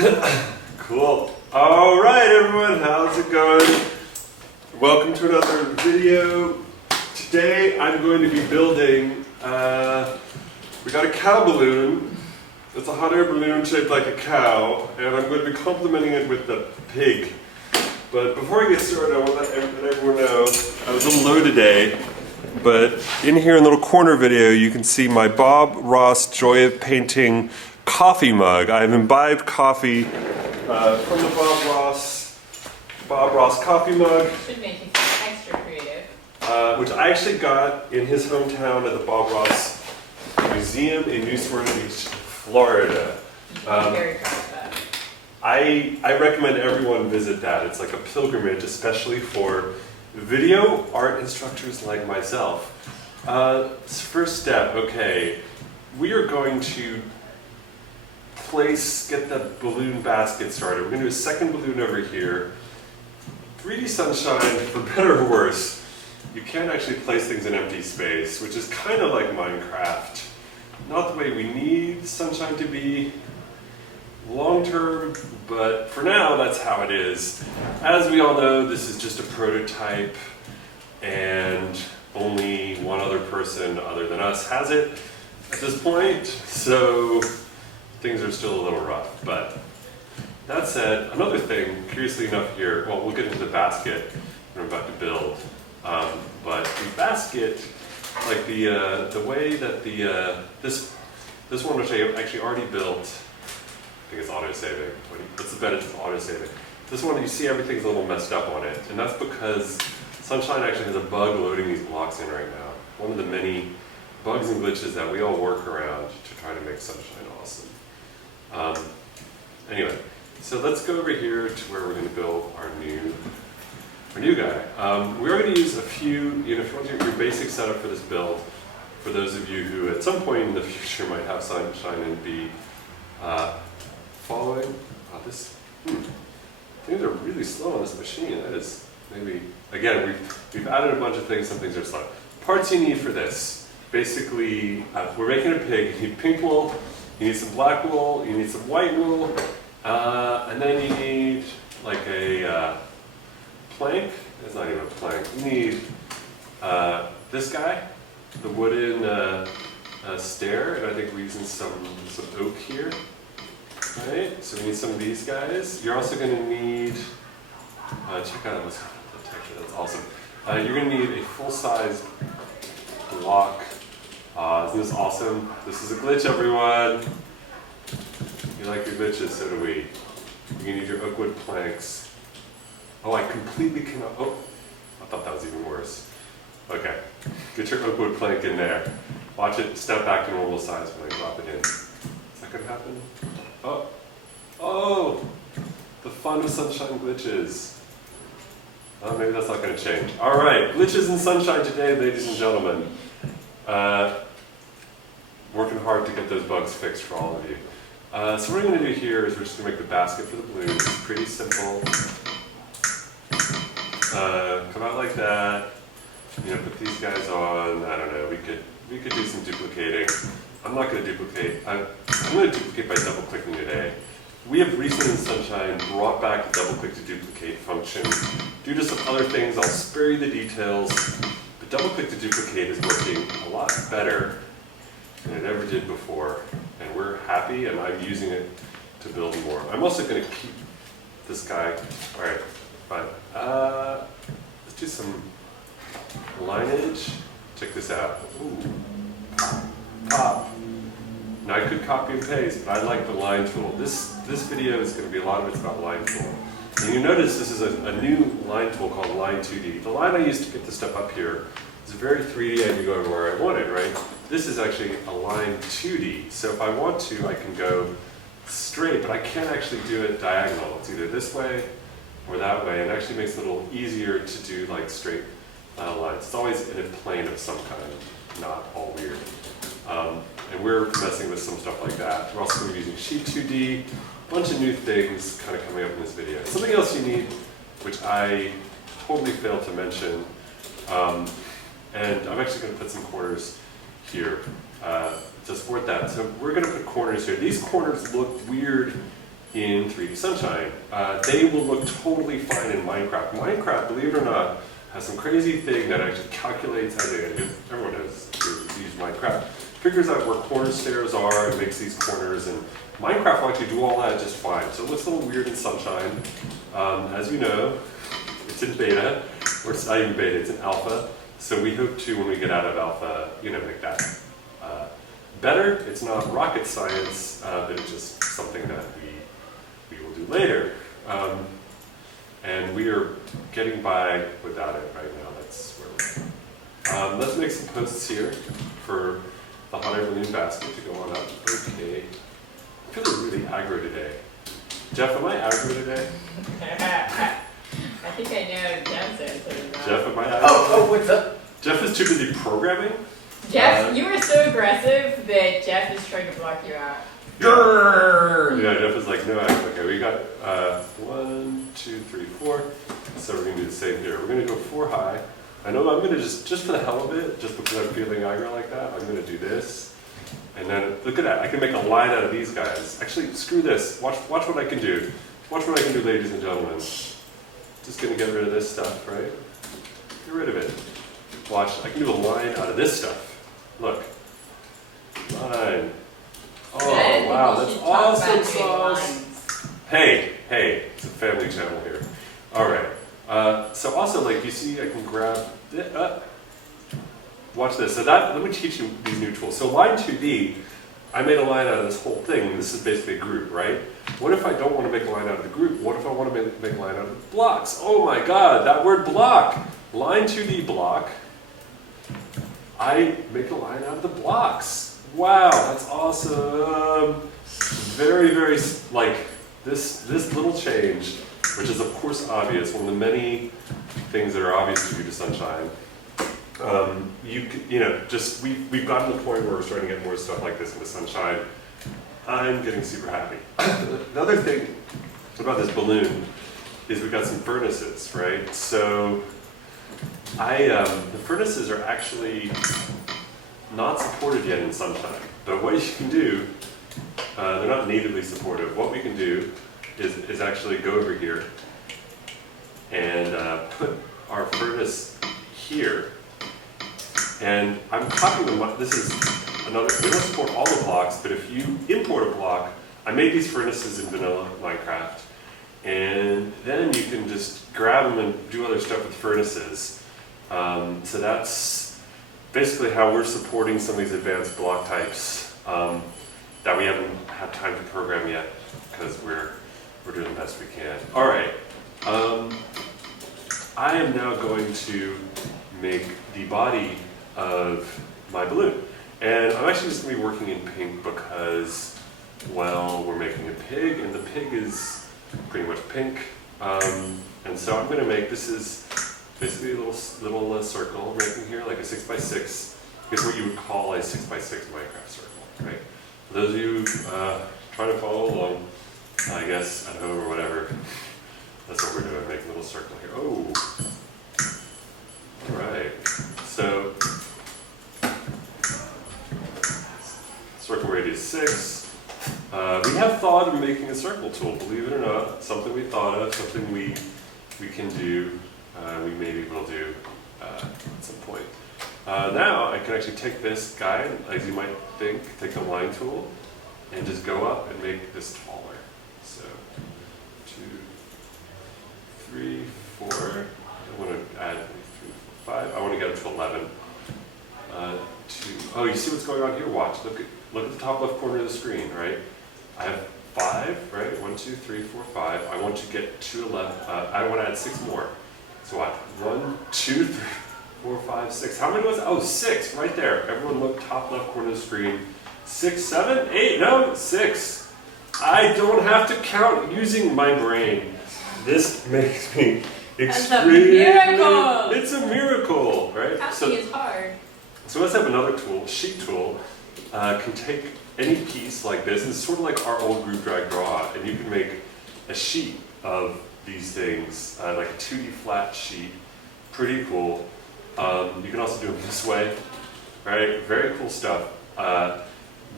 Cool. All right, everyone, how's it going? Welcome to another video. Today I'm going to be building, we got a cow balloon. It's a hot air balloon shaped like a cow, and I'm going to be complementing it with the pig. But before I get started, I want to let everyone know I was a little low today, but in here in the little corner video, you can see my Bob Ross Joy of Painting coffee mug. I've imbibed coffee from the Bob Ross coffee mug. Should make you feel extra creative. Which I actually got in his hometown at the Bob Ross Museum in New Smyrna Beach, Florida. I'm very proud of that. I recommend everyone visit that. It's like a pilgrimage, especially for video art instructors like myself. First step, okay, we are going to get the balloon basket started. We're going to do a second balloon over here. 3dSunshine, for better or worse, you can't actually place things in empty space, which is kind of like Minecraft. Not the way we need sunshine to be long term, but for now, that's how it is. As we all know, this is just a prototype, and only one other person other than us has it at this point, so things are still a little rough. But that said, another thing, curiously enough here, well, we'll get into the basket I'm about to build, but the basket, like the way that this one, which I actually already built, I think it's auto-saving. Let's bet it's auto-saving. This one, you see everything's a little messed up on it, and that's because Sunshine actually has a bug loading these blocks in right now. One of the many bugs and glitches that we all work around to try to make Sunshine awesome. Anyway, so let's go over here to where we're going to build our new guy. We're going to use a few, if you want to do your basic setup for this build, for those of you who at some point in the future might have Sunshine and be following. Things are really slow on this machine. That is maybe, again, we've added a bunch of things, some things are slow. Parts you need for this. Basically, we're making a pig. You need pink wool, you need some black wool, you need some white wool, and then you need like a plank. It's not even a plank. You need this guy, the wooden stair, and I think we're using some oak here. Right, so we need some of these guys. You're also going to need, check out the texture, that's awesome. You're going to need a full-size block. Isn't this awesome? This is a glitch, everyone. You like your glitches, so do we. You're going to need your oak wood planks. Oh, I completely cannot, oh, I thought that was even worse. Okay, get your oak wood plank in there. Watch it step back to normal size when I drop it in. Is that going to happen? Oh, the fun of Sunshine glitches. Oh, maybe that's not going to change. All right, glitches in Sunshine today, ladies and gentlemen. Working hard to get those bugs fixed for all of you. So what we're going to do here is we're just going to make the basket for the balloons. It's pretty simple. Come out like that. Put these guys on. I don't know. We could do some duplicating. I'm not going to duplicate. I'm going to duplicate by double clicking today. We have recently in Sunshine brought back the double click to duplicate function. Due to some other things, I'll spare you the details. But double click to duplicate is working a lot better than it ever did before. And we're happy, and I'm using it to build more. I'm also going to keep this guy. All right, fine. Let's do some lineage. Check this out. Ooh. Pop. Now I could copy and paste, but I like the line tool. This video is going to be a lot of it's about line tool. And you notice this is a new line tool called Line 2D. The line I used to get the stuff up here is very 3D. I could go where I wanted, right? This is actually a line 2D. So if I want to, I can go straight, but I can't actually do it diagonal. It's either this way or that way, and it actually makes it a little easier to do like straight lines. It's always in a plane of some kind, not all weird. And we're messing with some stuff like that. We're also going to be using Sheet 2D, a bunch of new things kind of coming up in this video. Something else you need, which I totally failed to mention, and I'm actually going to put some corners here to support that. So we're going to put corners here. These corners looked weird in 3dSunshine. They will look totally fine in Minecraft. Minecraft, believe it or not, has some crazy thing that actually calculates everyone knows who use Minecraft, figures out where corner stairs are and makes these corners, and Minecraft will actually do all that just fine. So it looks a little weird in Sunshine. As you know, it's in beta, or it's not even beta, it's in alpha. So we hope to, when we get out of alpha, make that better. It's not rocket science, but it's just something that we will do later. And we are getting by without it right now. That's where we're at. Let's make some posts here for the hot air balloon basket to go on up. Okay. I feel really aggro today. Jeff, am I aggro today? I think I know Jeff says it. Jeff, am I aggro? Oh, what's up? Jeff is too busy programming. Jeff, you are so aggressive that Jeff is trying to block you out. Yeah, Jeff is like, no, okay, we got 1, 2, 3, 4. So we're going to do the same here. We're going to go 4 high. I know I'm going to just for the hell of it, just because I'm feeling aggro like that, I'm going to do this. And then, look at that, I can make a line out of these guys. Actually, screw this. Watch what I can do. Watch what I can do, ladies and gentlemen. Just going to get rid of this stuff, right? Get rid of it. Watch, I can do a line out of this stuff. Look. Line. Oh, wow, that's awesome sauce. Hey, it's a family channel here. All right. So also, like, you see, I can grab it up. Watch this. So let me teach you these new tools. So line 2D, I made a line out of this whole thing. This is basically a group, right? What if I don't want to make a line out of the group? What if I want to make a line out of the blocks? Oh my God, that word block. Line 2D block. I make a line out of the blocks. Wow, that's awesome. Very, very, like, this little change, which is of course obvious, one of the many things that are obvious to 3dSunshine. We've gotten to the point where we're starting to get more stuff like this into Sunshine. I'm getting super happy. The other thing about this balloon is we've got some furnaces, right? So the furnaces are actually not supported yet in Sunshine, but what you can do, they're not natively supportive. What we can do is actually go over here and put our furnace here. And I'm copying them. This is another, they don't support all the blocks, but if you import a block, I made these furnaces in vanilla Minecraft, and then you can just grab them and do other stuff with furnaces. So that's basically how we're supporting some of these advanced block types that we haven't had time to program yet, because we're doing the best we can. All right, I am now going to make the body of my balloon. And I'm actually just going to be working in pink because, well, we're making a pig, and the pig is pretty much pink. And so I'm going to make, this is basically a little circle I'm making here, like a 6x6. It's what you would call a 6x6 Minecraft circle, right? For those of you trying to follow along, I guess, at home or whatever, that's what we're doing, make a little circle here. Oh! Alright, so circle radius 6. We have thought of making a circle tool, believe it or not. Something we thought of, something we can do, we maybe will do at some point. Now I can actually take this guy, as you might think, take the line tool, and just go up and make this taller. So 2, 3, 4. I want to add 3, 4, 5. I want to get up to 11. 2. Oh, you see what's going on here? Watch. Look at the top left corner of the screen, right? I have 5, right? 1, 2, 3, 4, 5. I want to get to 11. I want to add 6 more. So watch. 1, 2, 3, 4, 5, 6. How many was it? Oh, 6 right there. Everyone look top left corner of the screen. 6, 7, 8. No, 6. I don't have to count using my brain. This makes me extremely. miracle! It's a miracle, right? Counting is hard. So let's have another tool, sheet tool, can take any piece like this, and it's sort of like our old group drag draw, and you can make a sheet of these things, like a 2D flat sheet, pretty cool. You can also do it this way, right? Very cool stuff.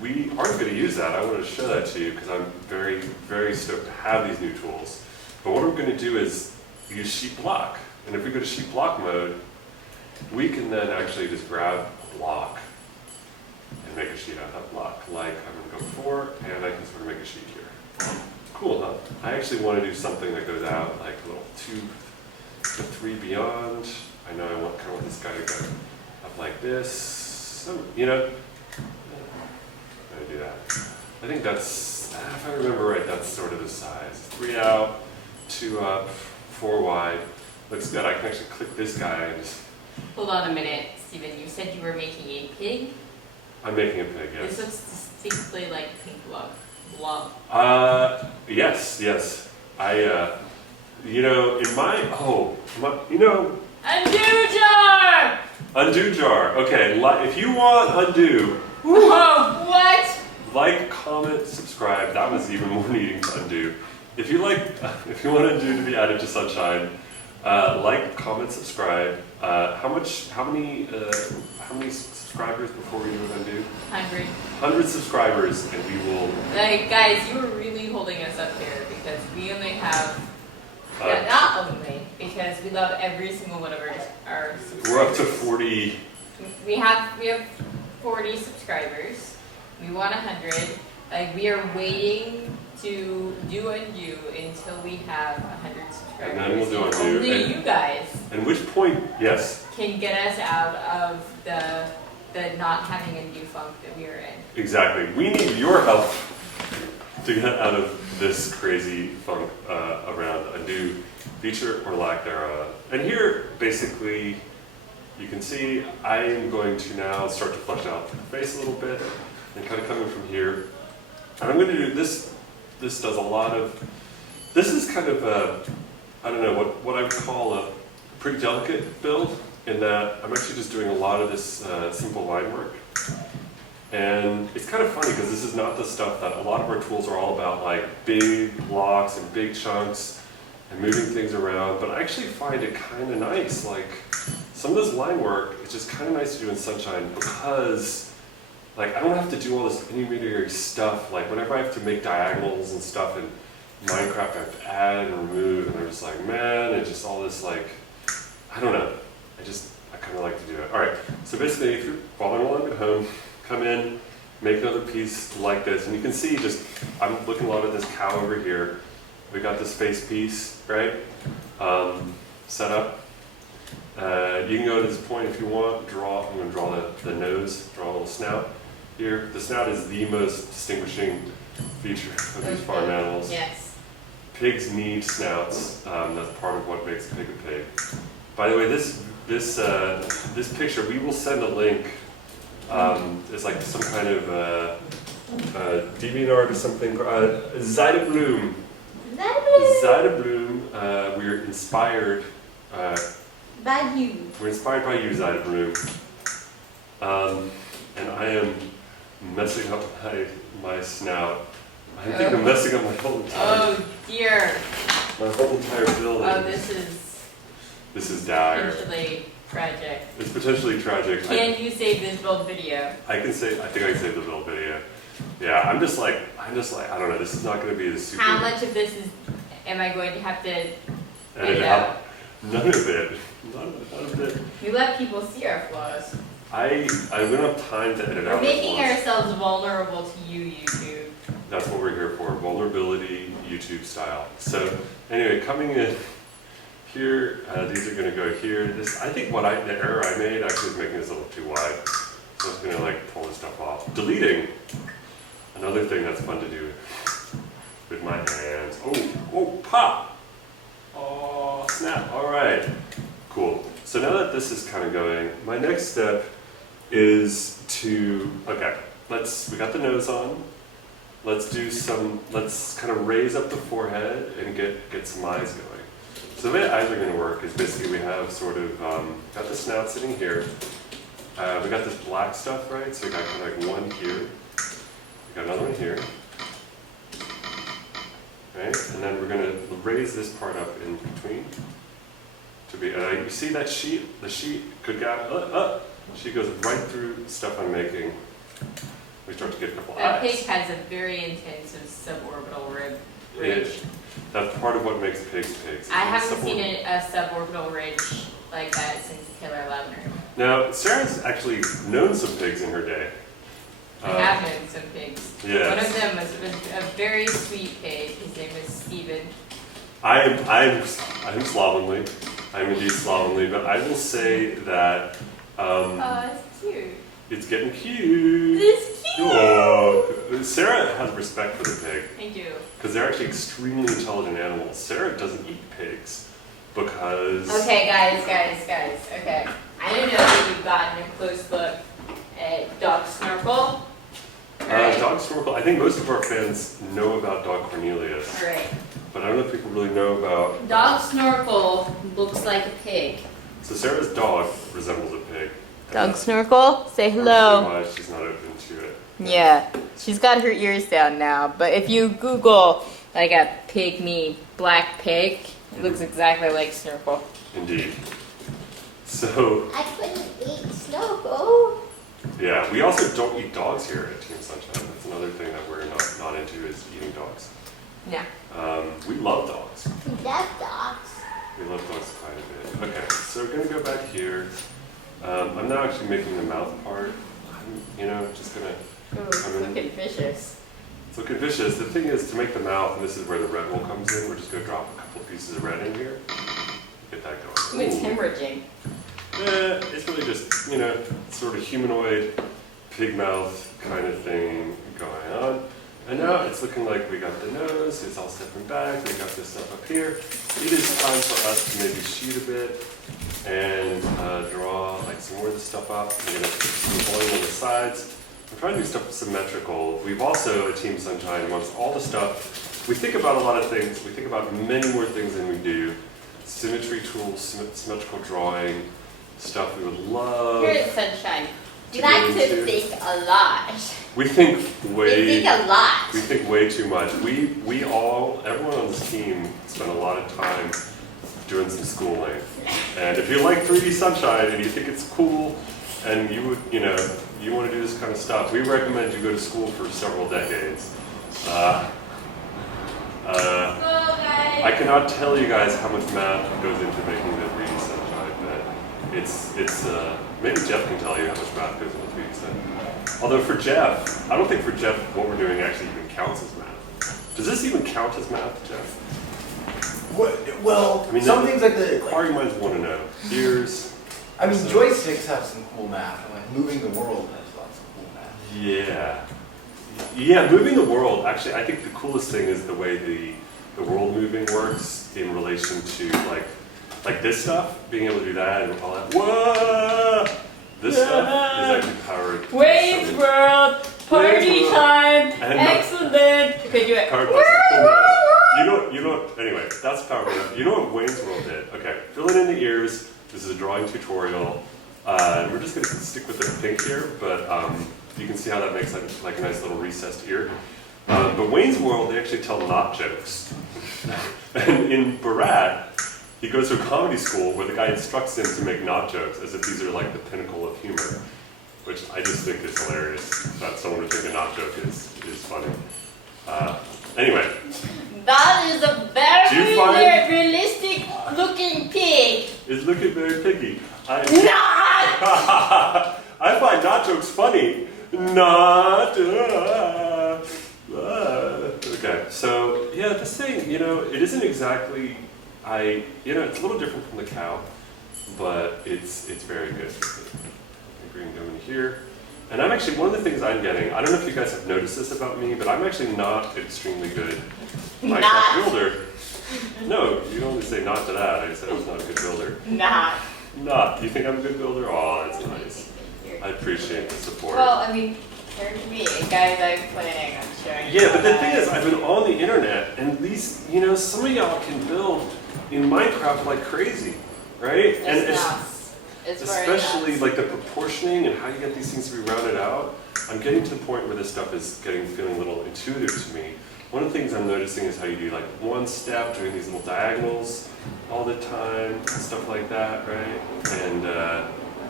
we aren't going to use that. I wanted to show that to you because I'm very, very stoked to have these new tools. But what we're going to do is use sheet block. And if we go to sheet block mode, we can then actually just grab a block and make a sheet out of that block. Like I'm going to go 4, and I can sort of make a sheet here. Cool, huh? I actually want to do something that goes out like a little 2 to 3 beyond. I know I want kind of want this guy to go up like this. So, you know, I'm going to do that. I think that's, if I remember right, that's sort of the size. 3 out, 2 up, 4 wide. Looks good. I can actually click this guy and just... Hold on a minute, Steven. You said you were making a pig? I'm making a pig, yes. This looks distinctly like pink blob. Yes. You know, in my, you know... Undo jar! Undo jar. Okay, if you want undo... Whoa, what? Like, comment, subscribe. That was even more needing to undo. If you want undo to be added to Sunshine, like, comment, subscribe. How many subscribers before we move undo? 100. 100 subscribers, and we will. Like, guys, you were really holding us up here because we only have. Not only because we love every single one of our subscribers. We're up to 40. We have 40 subscribers. We want 100. Like, we are waiting to do undo until we have 100 subscribers. And then we'll do undo. Only you guys. At which point, yes. Can get us out of the not having undo funk that we are in. Exactly. We need your help to get out of this crazy funk around undo feature or lack thereof. And here, basically, you can see I am going to now start to flesh out the face a little bit and kind of coming from here. And I'm going to do this. This does a lot of, this is kind of a, I don't know, what I would call a pretty delicate build in that I'm actually just doing a lot of this simple line work. And it's kind of funny because this is not the stuff that a lot of our tools are all about, like big blocks and big chunks and moving things around, but I actually find it kind of nice. Like some of this line work is just kind of nice to do in Sunshine because like I don't have to do all this intermediary stuff. Like whenever I have to make diagonals and stuff in Minecraft, I have to add and remove, and I'm just like, man, it's just all this like, I don't know. I kind of like to do it. All right, so basically if you're following along at home, come in, make another piece like this, and you can see just, I'm looking a lot at this cow over here. We got this face piece, right, set up. You can go to this point if you want, draw, I'm going to draw the nose, draw a little snout here. The snout is the most distinguishing feature of these farm animals. Yes. Pigs need snouts, that's part of what makes a pig a pig. By the way, this picture, we will send a link. It's like some kind of DeviantArt or something. Zyda Bloom. Zyda Bloom. We're inspired by you. We're inspired by you, Zyda Bloom. And I am messing up my snout. I think I'm messing up my whole entire. Oh dear. My whole entire building. Oh, this is dire. Potentially tragic. It's potentially tragic. Can you save this build video? I think I can save the build video. Yeah, I'm just like, I don't know, this is not going to be the super... How much of this am I going to have to edit out? None of it. None of it. We let people see our flaws. I don't have time to edit out. We're making ourselves vulnerable to you, YouTube. That's what we're here for, vulnerability, YouTube style. So, anyway, coming in here, these are going to go here. I think the error I made actually is making this a little too wide. So I'm just going to like pull this stuff off. Deleting. Another thing that's fun to do with my hands. Oh, pop! Oh, snap. All right. Cool. So now that this is kind of going, my next step is to, okay, we got the nose on. Let's kind of raise up the forehead and get some eyes going. So the way the eyes are going to work is basically we have sort of, got the snout sitting here. We got this black stuff, right? So we got kind of like one here. We got another one here. Right? And then we're going to raise this part up in between. You see that sheet? The sheet could go, she goes right through stuff I'm making. we start to get a couple A eyes. pig has a very intensive suborbital rib ridge. That's part of what makes pigs pigs. I haven't seen a suborbital ridge like that since Taylor Lautner. Now, Sarah's actually known some pigs in her day. I have known some pigs. Yes. One of them was a very sweet pig. His name was Steven. I'm slovenly. I'm indeed slovenly, but I will say that Oh, it's cute. it's getting cute. It's cute. Oh, Sarah has respect for the pig I do. because they're actually extremely intelligent animals. Sarah doesn't eat pigs because Okay, guys. Okay. I don't know if you've gotten a close look at Dog Snorkel. Right. Dog Snorkel. I think most of our fans know about Dog Cornelius, Right. but I don't know if people really know about. Dog Snorkel looks like a pig. So Sarah's dog resembles a pig. Dog Snorkel, say Hello. Why she's not open to it. Yeah, she's got her ears down now, but if you Google like a pygmy black pig, it looks exactly like Snorkel. Indeed. So I couldn't eat Snorkel. yeah, we also don't eat dogs here at Team Sunshine. That's another thing that we're not into is eating dogs. Yeah. We love dogs. That's dogs. We love dogs quite a bit. Okay, so we're gonna go back here. I'm now actually making the mouth part. I'm, just gonna. Ooh, it's looking vicious. It's looking vicious. The thing is, to make the mouth, and this is where the red wool comes in. We're just gonna drop a couple of pieces of red in here. Get that going. It's Ooh. hemorrhaging. It's really just, sort of humanoid, pig mouth kind of thing going on. And now it's looking like we got the nose, it's all stepping back, we got this stuff up here. It is time for us to maybe shoot a bit and draw like some more of this stuff up. We're going to put some oil on the sides. I'm trying to do stuff symmetrical. We've also, at Team Sunshine, amongst all the stuff, we think about a lot of things. We think about many more things than we do. Symmetry tools, symmetrical drawing, stuff we would love. Here at Sunshine, we To like go to into. think a lot. We think way. We think a lot. We think way too much. Everyone on this team spent a lot of time doing some schooling. And if you like 3D Sunshine and you think it's cool and you would, you want to do this kind of stuff, we recommend you go to school for several decades. I cannot tell you guys how much math goes into making the 3D Sunshine, but it's maybe Jeff can tell you how much math goes into 3D Sunshine. Although for Jeff, I don't think for Jeff what we're doing actually even counts as math. Does this even count as math, Jeff? Well, I mean, some things like the. Inquiring minds want to know. Ears. I mean, joysticks have some cool math, and like moving the world has lots of cool math. Yeah. Yeah, moving the world. Actually, I think the coolest thing is the way the world moving works in relation to like this stuff, being able to do that and all that. Whoa! This stuff is actually powered. Wayne's World, party Wayne's World. time, And- excellent. Okay, do it. Powered anyway, that's powered up. You know what Wayne's World did? Okay, fill it in the ears. This is a drawing tutorial. And we're just going to stick with the pink here, but you can see how that makes like a nice little recessed ear. But Wayne's World, they actually tell not jokes. And in Barat, he goes to a comedy school where the guy instructs him to make not jokes as if these are like the pinnacle of humor, which I just think is hilarious. That someone would think a not joke is funny. Anyway. That is a Do you find- very realistic looking pig. It's looking very picky. Not! I find not jokes funny. Not. Okay, so yeah, this thing, it isn't exactly. It's a little different from the cow, but it's very good. The green going here, and I'm actually one of the things I'm getting. I don't know if you guys have noticed this about me, but I'm actually not extremely good Minecraft Not. builder. No, you don't only say not to that. I said I was not a good builder. Not. Not. You think I'm a good builder? Oh, that's nice. I appreciate the support. Well, I mean, turn to me, guys. I'm planning on showing you. Yeah, but the thing is, I've been on the internet, and these, some of y'all can build in Minecraft like crazy, right? And especially like the proportioning and how you get these things to be rounded out. I'm getting to the point where this stuff is feeling a little intuitive to me. One of the things I'm noticing is how you do like one step, doing these little diagonals all the time, and stuff like that, right? And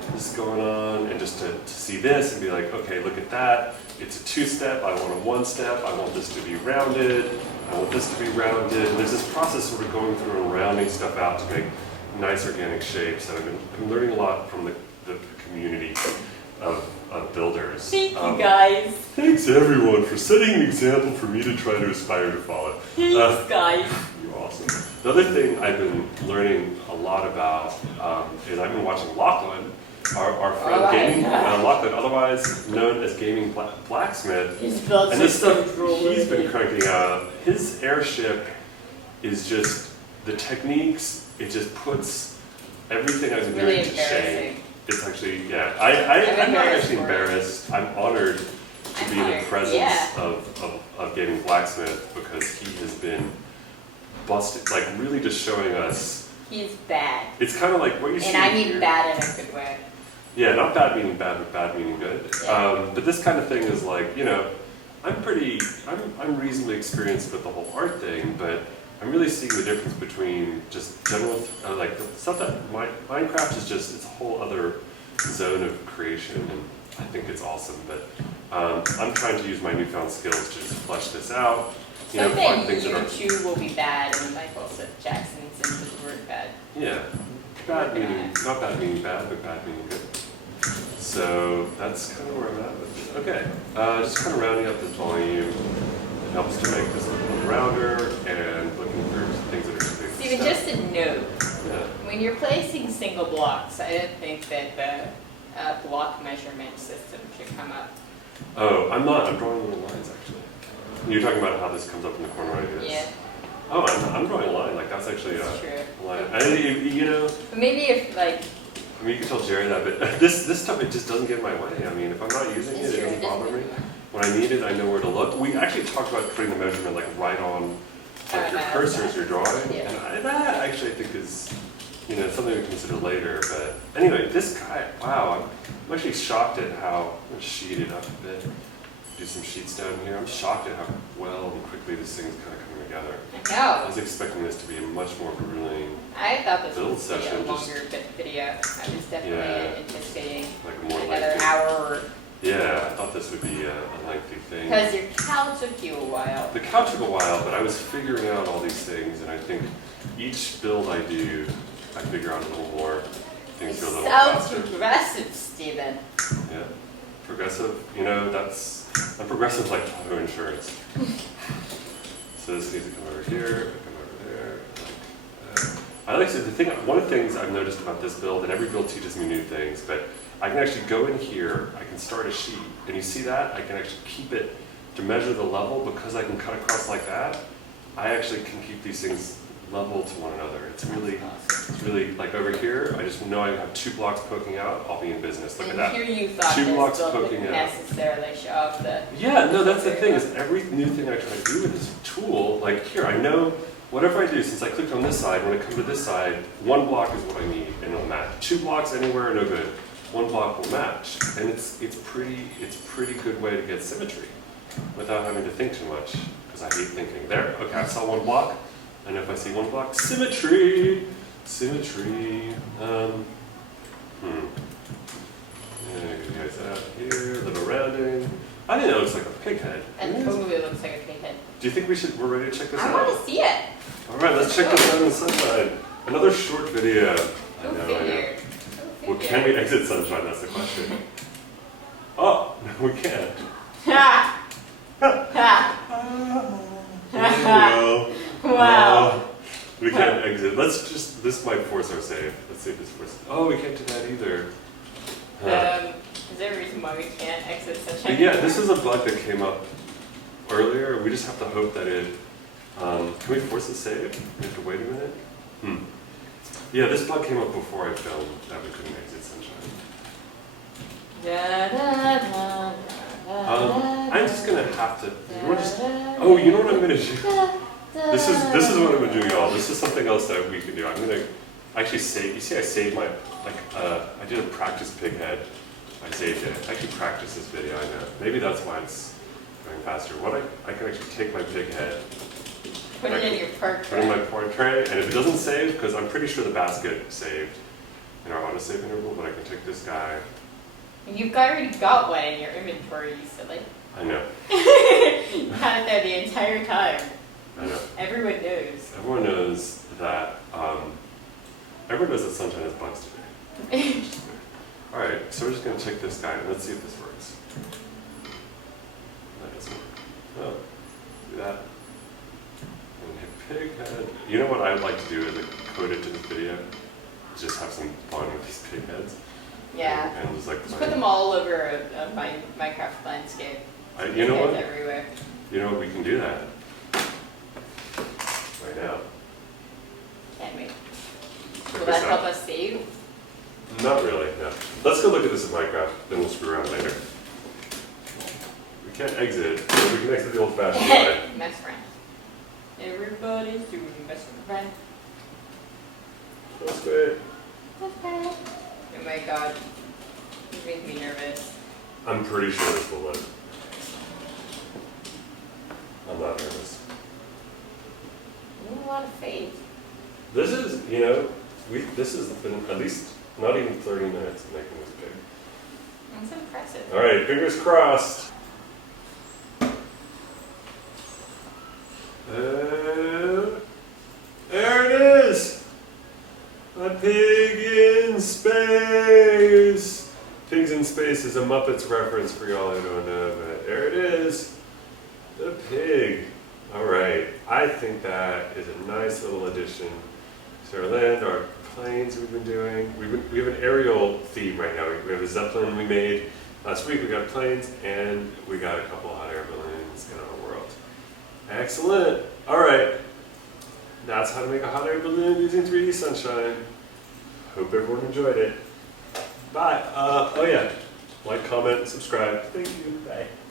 this is going on, and just to see this and be like, okay, look at that. It's a 2-step, I want a 1-step, I want this to be rounded, I want this to be rounded. And there's this process sort of going through and rounding stuff out to make nice organic shapes. And I'm learning a lot from the community of builders. Thank you guys. Thanks everyone for setting an example for me to try to aspire to follow. Thanks guys. You're awesome. The other thing I've been learning a lot about is I've been watching Lachlan, our friend Gaming Lachlan, otherwise known as Gaming Blacksmith. And this stuff he's been cranking out. His airship is just, the techniques, it just puts everything I've been doing to shame. It's actually, yeah, I'm not actually embarrassed. I'm honored to be in the presence of Gaming Blacksmith, because he has been busted, like really just showing us. He's bad. It's kind of like what you see. And I mean here. bad in a good way. Yeah, not bad meaning bad, but bad meaning good. Yeah. But this kind of thing is like, you know, I'm reasonably experienced with the whole art thing, but I'm really seeing the difference between just general, like the stuff that Minecraft is just, it's a whole other zone of creation, and I think it's awesome. But I'm trying to use my newfound skills to just flesh this out. You know, Someday find things that are. you two will be bad, and Michael Jackson sings the word bad. Yeah, bad meaning, not bad meaning bad, but bad meaning good. So that's kind of where I'm at with it. Okay, just kind of rounding out this volume. It helps to make this look a little rounder, and looking for things that are just big. Steven, just a note. Yeah. When you're placing single blocks, I didn't think that the block measurement system should come up. Oh, I'm not. I'm drawing little lines actually. You're talking about how this comes up in the corner right here. Yeah. Oh, I'm drawing a line. Like that's actually That's true. a line. You know. But maybe if like. I mean, you can tell Jerry that, but this stuff, it just doesn't get in my way. I mean, if I'm not using it, it doesn't bother me. When I need it, I know where to look. We actually talked about putting the measurement like right on like your cursor as you're drawing, Yeah. and that actually I think is, you know, something to consider later. But anyway, this guy, wow, I'm actually shocked at how, I'm gonna sheet it up a bit, do some sheets down here. I'm shocked at how well and quickly this thing's kind of coming together. I No. was expecting this to be a much more grueling, I thought this build would be a session, longer video. I was definitely anticipating like a more another lengthy. hour. Yeah, I thought this would be a lengthy thing. Because your couch took you a while. The couch took a while, but I was figuring out all these things, and I think each build I do, I figure out a little more. Things go a little Sounds faster. progressive, Steven. Yeah, progressive. You know, I'm progressive like auto insurance. So this needs to come over here, come over there, like that. I like to one of the things I've noticed about this build, and every build teaches me new things, but I can actually go in here, I can start a sheet, and you see that? I can actually keep it to measure the level. Because I can cut across like that, I actually can keep these things level to one another. It's really, like over here, I just know I have 2 blocks poking out, I'll be in business. Look at And that. here you thought 2 this blocks build poking wouldn't out. necessarily show off the... Yeah, no, that's the thing, is every new thing I try to do with this tool, like here, I know whatever I do, since I clicked on this side, when I come to this side, 1 block is what I need, and it'll match. 2 blocks anywhere, no good. 1 block will match, and it's pretty good way to get symmetry without having to think too much, because I hate thinking. There, okay, I saw 1 block, and if I see 1 block, symmetry. Yeah, get you guys out here, little rounding. I think that looks like a pig head. It totally looks like a pig head. Do you think we're ready to check this I out? want to see it. All right, let's check this out in the sunshine. Another short video. I Go know. figure. Well, can we exit sunshine? That's the question. Oh, no, we can't. Ha! Ha! Well, Wow. we can't exit. This might force our save. Let's see if this forces. Oh, we can't do that either. Is there a reason why we can't exit such a... But yeah, this is a bug that came up earlier. We just have to hope that it. Can we force the save? We have to wait a minute. Yeah, this bug came up before I filmed that we couldn't exit sunshine. I'm just gonna have to. Oh, you know what I'm gonna do? This is what I'm gonna do, y'all. This is something else that we can do. I'm gonna actually save. You see, I saved my I did a practice pig head. I saved it. I actually practiced this video. I know. Maybe that's why it's going faster. I can actually take my pig head. Put it in your park Put it in my portrait, and if it doesn't save, because I'm pretty sure the basket saved, in our autosave interval, but I can take this guy. And you've already got one in your inventory, you silly. I know. You had it there the entire time. I know. Everyone knows. Everyone knows that. Everyone knows that Sunshine has bugs today. All right, so we're just gonna take this guy and let's see if this works. That doesn't work. Oh, do that. And hit pig head. You know what I'd like to do as a code it to this video? Just have some fun with these pig heads. Yeah. And just like Just put them all over a Minecraft landscape. you know what? Everywhere. You know what? We can do that right now. Can we? Check Will this that help out. us save? Not really. No. Let's go look at this in Minecraft. Then we'll screw around later. We can't exit. But we can exit the old-fashioned way. Best friend. Everybody's doing best friend. That's great. Oh my god. You make me nervous. I'm pretty sure this will win. I'm not nervous. You have a lot of faith. This is, you know, this has been at least not even 30 minutes of making this pig. That's impressive. All right, fingers crossed. There it is. A pig in space. Pigs in Space is a Muppets reference for y'all who don't know, but there it is. The pig. All right, I think that is a nice little addition to our land, our planes we've been doing. We have an aerial theme right now. We have a Zeppelin we made last week. We got planes, and we got a couple of hot air balloons in our world. Excellent. All right, that's how to make a hot air balloon using 3dSunshine. Hope everyone enjoyed it. Bye. Oh yeah, like, comment, subscribe. Thank you. Bye.